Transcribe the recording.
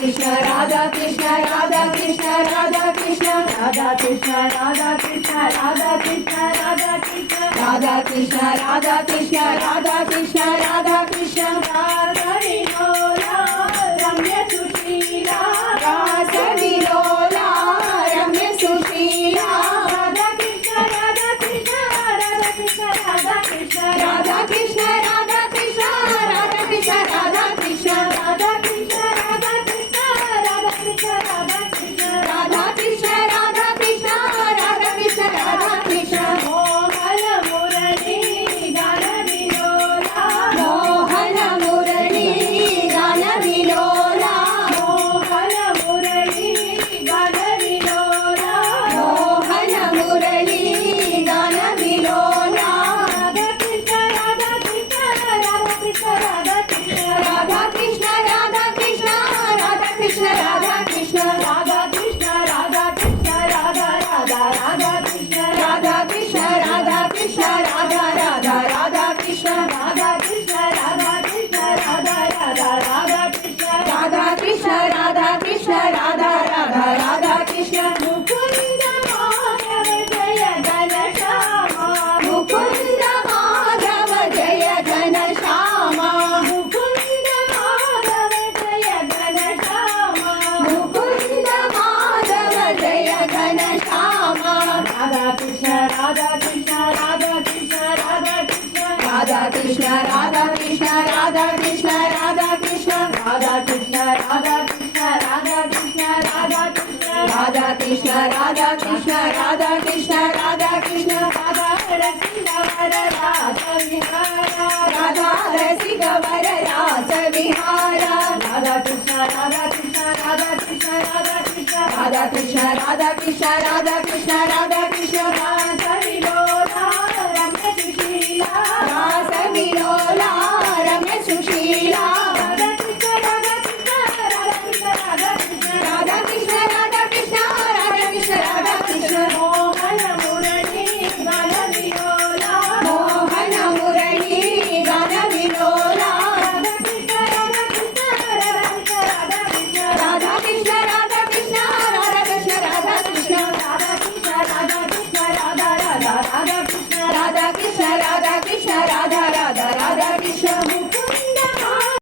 कृष्ण राधा कृष्ण राधा कृष्ण राधा कृष्ण राधा कृष्ण राधा कृष्ण राधा कृष्ण राधा कृष्ण राधा कृष्ण राधा कृष्ण राधा कृष्ण राधा कृष्ण राधा विलोला रम्य सुशीला राधा विलोला रम्य सुशीला राधा कृष्ण राधा कृष्ण राधा कृष्ण राधा कृष्ण राधा कृष्ण राधा कृष्ण राधा कृष्ण राधा कृष्ण राधा कृष्ण राधा कृष्ण राधा कृष्ण राधा कृष्ण राधा कृष्ण राधा कृष्ण राधा कृष्ण राधा कृष्ण मोहन मुरली गान विलोला मोहन मुरली गान विलोला मोहन मुरली गान विलोला मोहन मुरली गान विलोला राधा कृष्ण राधा कृष्ण राधा कृष्ण राधा कृष्ण राधा कृष्ण राधा कृष्ण राधा कृष्ण राधा कृष्ण राधा कृष्ण राधा कृष्ण राधा राधा राधा कृष्ण राधा कृष्ण राधा कृष्ण राधा राधा राधा कृष्ण राधा कृष्ण राधा कृष्ण राधा राधा राधा कृष्ण राधा कृष्ण राधा कृष्ण राधा राधा राधा कृष्ण मुकुंद माधव जय घनश्यामा मुकुंद माधव जय घनश्यामा मुकुंद माधव जय घनश्यामा मुकुंद माधव जय घनश्यामा राधा कृष्ण राधा कृष्ण राधा कृष्ण राधा कृष्ण राधा कृष्ण राधा कृष्ण राधा कृष्ण राधा कृष्ण राधा कृष्ण राधा कृष्ण राधा कृष्ण राधा कृष्ण राधा कृष्ण राधा कृष्ण राधा कृष्ण राधा कृष्ण राधा रसिक वर रास विहारा राधा रसिक वर रास विहारा राधा कृष्ण राधा कृष्ण राधा कृष्ण राधा कृष्ण राधा कृष्ण राधा कृष्ण राधा कृष्ण राधा